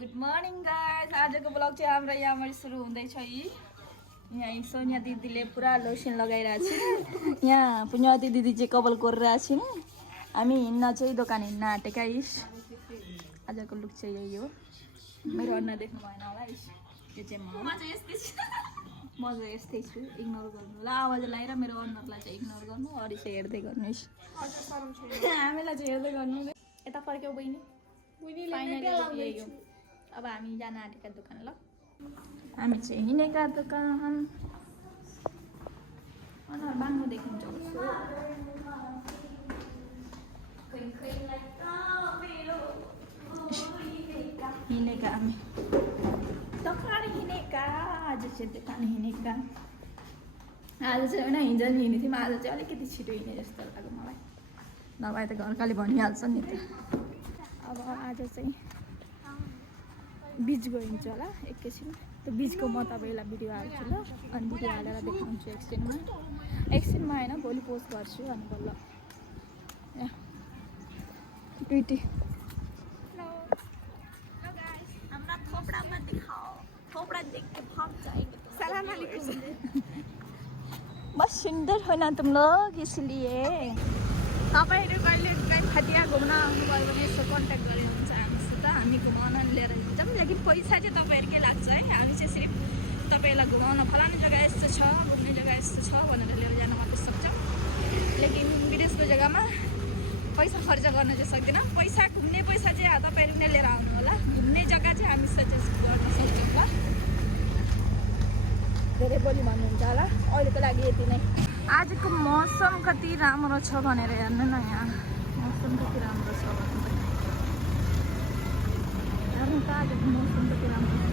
Good morning guys. आजको blog चाहिँ हाम्रो यहाँबाट सुरु हुँदैछ। यहाँ सोनिया दिदीले पुरा लोसन लगाइरहेको छ। यहाँ पुण्यवती दिदी चाहिँ कपाल कोरिरहेको छिन्। हामी हिँड्न चाहिँ दोकान हिँड्न आँटेका इस। आजको लुक चाहिँ यही हो। मेरो अनुहार देख्नु भएन होला इस। यो चाहिँ म चाहिँ यस्तै छु। इग्नोर गर्नु होला। आवाज लगाएर मेरो अनुहारलाई चाहिँ इग्नोर गर्नु, अरू चाहिँ हेर्दै गर्नु इस। हामीलाई चाहिँ हेर्दै गर्नु। यता फर्क्यौ बहिनी। फाइनली अब हामी जान आँटेका दोकान। ल हामी चाहिँ हिँडेका दोकान। अनुहार बाङ्गो देखिन्छ हिँडेका हामी दोकान हिँडेका। आज चाहिँ दोकान हिँडेका। आज चाहिँ होइन हिजो नि हिँडेको थियौँ। आज चाहिँ अलिकति छिटो हिँडे जस्तो लाग्यो मलाई। नभए त घरकाले भनिहाल्छ नि त। अब आज चाहिँ बिच गइन्छ होला एकैछिन। त्यो बिचको म तपाईँलाई भिडियो हाल्छु ल। अनि भिडियो हालेर देखाउँछु एकछिनमा होइन, भोलि पोस्ट गर्छु। अनि बल्ल ट्विटी बस सुंदर हो ना तुम लोग, इसलिए तपाईँहरू कहिले कहीँ खटिया घुम्न आउनुभयो भने यसो कन्ट्याक्ट गरिदिनुहुन्छ हामीसित। हामी घुमाउन लिएर जान्छौँ। लेकिन पैसा चाहिँ तपाईँहरूकै लाग्छ है। हामी चाहिँ सिर्फ तपाईँलाई घुमाउन फलाने जग्गा यस्तो छ, घुम्ने जग्गा यस्तो छ भनेर लिएर जान मात्रै सक्छौँ। लेकिन विदेशको जग्गामा पैसा खर्च गर्न चाहिँ सक्दैन। पैसा घुम्ने पैसा चाहिँ तपाईँहरू नै लिएर आउनु होला। घुम्ने जग्गा चाहिँ हामी सजेस्ट गर्न सक्छौँ। ल धेरै बोली भन्नुहुन्छ होला। अहिलेको लागि यति नै। आजको मौसम कति राम्रो छ भनेर हेर्नु न। यहाँ मौसम कति राम्रो छ हेर्नु त। आजको मौसम कति राम्रो छ,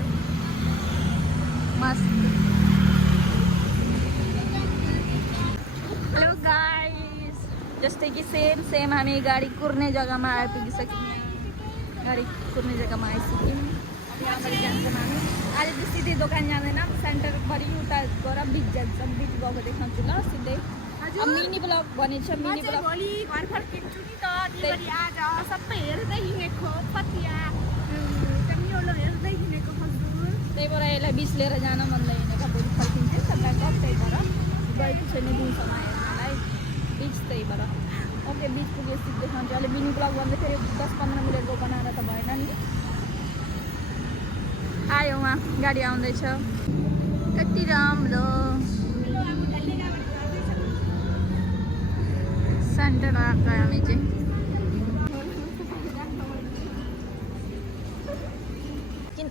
मस्त। हेलो गाइस, जस्तै कि सेम हामी गाडी कुर्ने जग्गामा आइपुगिसक्यौँ। गाडी कुर्ने जग्गामा आइसक्यौँ। यहाँबाट जान्छौँ हामी। आज चाहिँ सिधै दोकान जाँदैन, सेन्टरभरि उता गएर बिच जान्छौँ। बिच गएको देखाउँछु ल सिधै। अब मिनी ब्लग भनेको छ। मिनी ब्लग भोलि घर फर्किन्छु नि त। आज सबै हेर्दै हिँडेको पतिया कमिलो हेर्दै हिँडेको हजुर। त्यही भएर यसलाई बिच लिएर जान मनलाई हिँडेको। भोलि फर्किन्छ नि त ब्याङ्कक। त्यही भएर गएको छैन दिनसम्म हेर्नलाई बिच। त्यही भएर ओके बिच पुगेपछि देखाउँछु। अहिले मिनी ब्लग भन्दाखेरि 10-15 मिनटको बनाएर त भएन नि। आयो उहाँ गाडी आउँदैछ। कति राम्रो सेन्टर आएको हामी चाहिँ। किन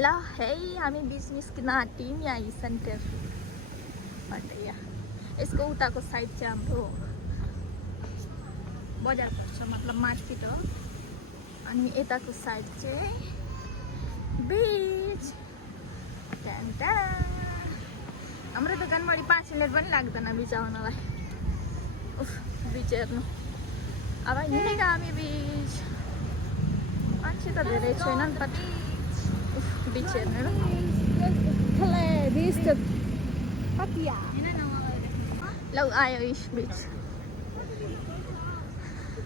ल है हामी बिच निस्किन आँट्यौँ। यहाँ सेन्टर यहाँ यसको उताको साइड चाहिँ हाम्रो बजार पर्छ, मतलब मार्केट हो। अनि यताको साइड चाहिँ बिच। हाम्रो दोकानबाट 5 मिनट पनि लाग्दैन बिच आउनलाई। उफ बिच हेर्नु। अब हिँडेका हामी बिच। मान्छे त धेरै छैनन् बट उफ बिच हेर्नु ल आयो इस बिच।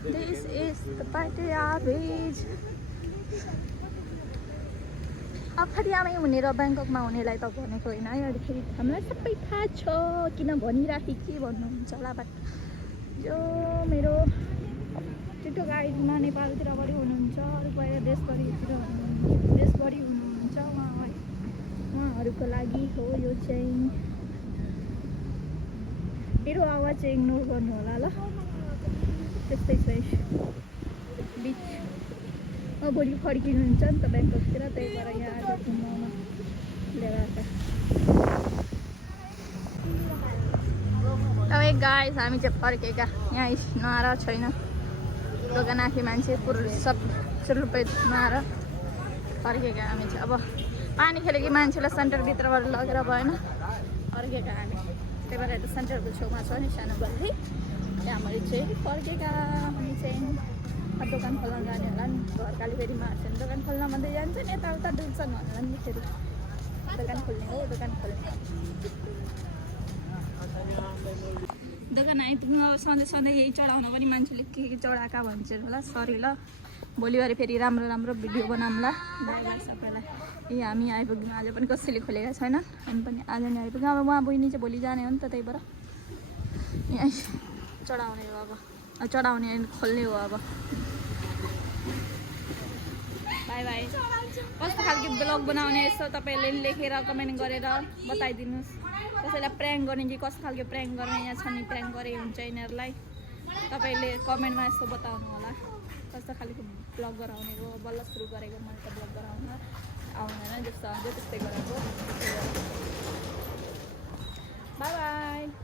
दिस इज द पाटिया बिच। अब फरियामै हुने र ब्याङ्ककमा हुनेलाई त भनेको होइन है। अहिले फेरि हामीलाई सबै थाहा छ किन भनिराखेँ के भन्नुहुन्छ होला। बट जो मेरो छिटो गाडीमा नेपालतिरबाट हुनुहुन्छ, अरू बाहिर देशभरि हुनुहुन्छ उहाँहरूको लागि हो यो चाहिँ। मेरो आवाज चाहिँ इग्नोर गर्नु होला ल। त्यस्तै छ बिच। भोलि फर्किनुहुन्छ नि त ब्याङ्ककतिर। त्यही भएर यहाँ आज घुमाउन लिएर आएको। तपाईँ गाइस हामी चाहिँ फर्केका। यहाँ नआएर छैन दोकान आँखी मान्छे सब रुपियाँ नआएर फर्केका हामी चाहिँ। अब पानी खेलेको मान्छेलाई सेन्टरभित्रबाट लगेर भएन, फर्केका हामी। त्यही भएर यता सेन्टरको छेउमा छ नि सानो गल्ली, त्यहाँबाट चाहिँ फर्केका हामी चाहिँ। दोकान खोल्न जाने होला नि। घरकाले फेरि मार्छन् दोकान खोल्न मात्रै जान्छ नि, यताउता डुब्छन् होला नि। फेरि दोकान खोल्ने हो, दोकान खोल्ने। दोकान आइपुग्नु। अब सधैँ यही चढाउन पनि मान्छेले के चढाएका भन्छन् होला। सरी ल भोलिभरि फेरि राम्रो राम्रो भिडियो बनाउँला। बाई बाई सबैलाई। ए हामी आइपुग्यौँ, आज पनि कसैले खोलेको छैन, हामी पनि आज नै आइपुग्यौँ। अब उहाँ बहिनी चाहिँ भोलि जाने हो नि त, त्यही भएर यहाँ चढाउने हो। अब चढाउने खोल्ने हो अब। By by. कस्तो खालको ब्लग बनाउने यसो तपाईँले लेखेर कमेन्ट गरेर बताइदिनुहोस्। कसैलाई प्र्याङ्क गर्ने कि कस्तो खालको प्र्याङ्क गर्ने यहाँ छ नि, प्र्याङ्क गरे हुन्छ यिनीहरूलाई, तपाईँले कमेन्टमा यसो बताउनु होला। कस्तो खालको ब्लग गराउने हो, बल्ल सुरु गरेको मैले त ब्लग गराउन आउँदैन, जस्तो आउँछ त्यस्तै गराएको। By by.